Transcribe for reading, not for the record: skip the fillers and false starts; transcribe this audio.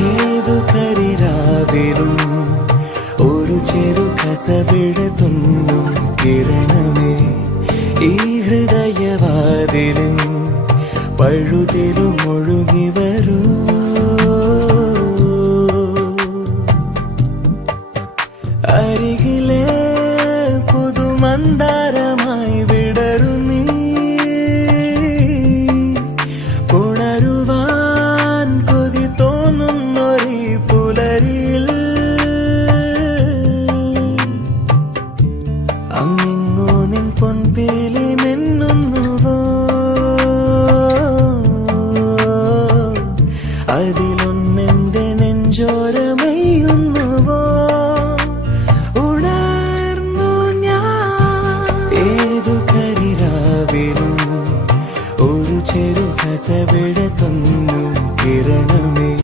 ഏതു കരിരാവിലും ഒരു ചെറു കസവിട തുന്നും കിരണമേ ഈ ഹൃദയവാതിലും പഴുതിലും ഒഴുകി വരൂ. അരികിലെ പുതുമന്ദാരമായി വിടരു നീ, ഉണരുവാൻ കൊതി തോന്നുന്നൊരു പുലരിയിൽ. അങ്ങിങ്ങോ നിൻ പൊൻപേലി മിന്നുന്നുവോ, അതിലൊന്നെന്റെ നെഞ്ചോരമയുന്നുവോ. ഉണർന്നു ഞാൻ ഏതു കരിരാവിലും ഒരു ചെറു കസവിട തൊന്നും കിരണം